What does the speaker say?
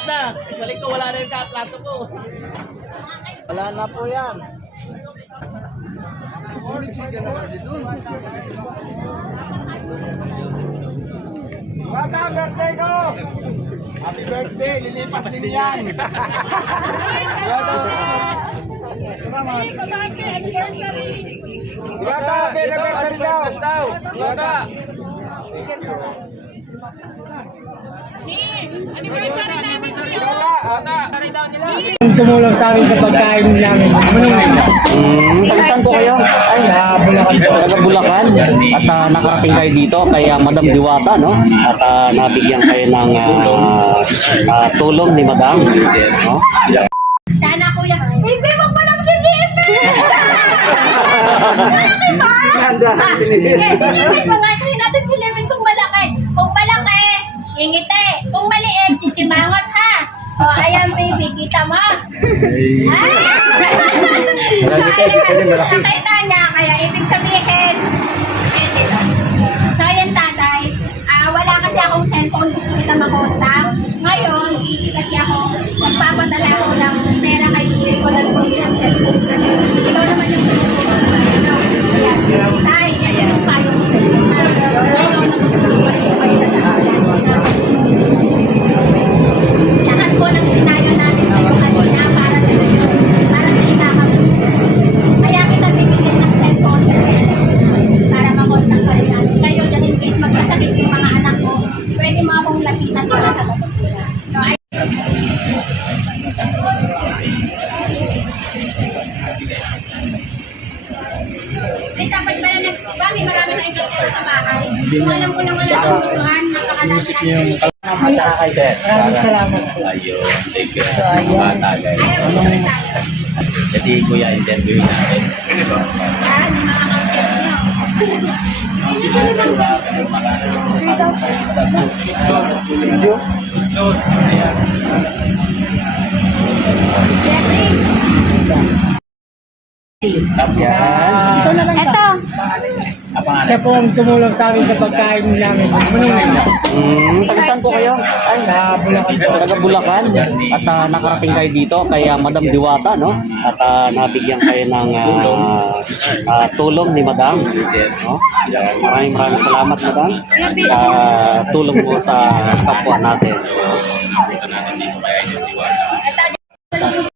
Tapos na. Balik ko, wala na yung plato ko. Wala na po yan. Bata, birthday ko! Happy birthday! Lilipas din yan! Bata, happy anniversary daw! Bata! Anniversary namin sa iyo. Tumulong sa amin sa pagkain namin. Taga-saan po kayo? Ay, Bulacan po. Taga Bulacan. At nakarating kayo dito kay Madam Diwata, no? At nabigyan kayo ng tulong ni Madam. No? Sana kuya. Hindi mo pa lang si Jimmy! Pangatay natin si Lemon kung malaki. Kung malaki, ingiti. Kung maliit, sisimangot ha. O, ayan baby, kita mo. Nakita niya, kaya ibig sabihin, dito. So, ayan tatay, wala kasi akong cellphone, gusto kita makontak. Ngayon, busy kasi ako, nagpapadala ako ng pera kay Jimmy ko lang po yung cellphone. Ikaw naman yung ayan, tay, ayan yung payo. Ngayon, nagtulong pa rin kayo na lahat po ng sinayo natin sa iyo kanina para sa iyo, para sa ikakasunod. Kaya kita bibigyan ng cellphone para makontak pa rin natin. Kayo, just in case magkasakit yung mga anak ko, pwede mo akong lapitan para sa kapatula. So, ay, dapat pala nagsiba, may marami na ikatira sa bahay. Kung alam ko lang wala akong tutuhan, napakalakas. Maraming salamat po. Ayun, thank you. So, ayan. Bata, guys. Ayaw ko na tayo. Jadi kuya, interview natin. Yan, yung mga kapatid niyo. Jeffrey, Yan. ito. Siya po ang tumulong sa amin sa pagkain namin. Taga-saan po kayo? Ay, Bulacan po. Taga Bulacan. At nakarating kayo dito kay Madam Diwata, no? At nabigyan kayo ng tulong ni Madam. No? Maraming salamat, Madam. Sa tulong mo sa kapwa natin. Dito natin dito kaya yung diwata.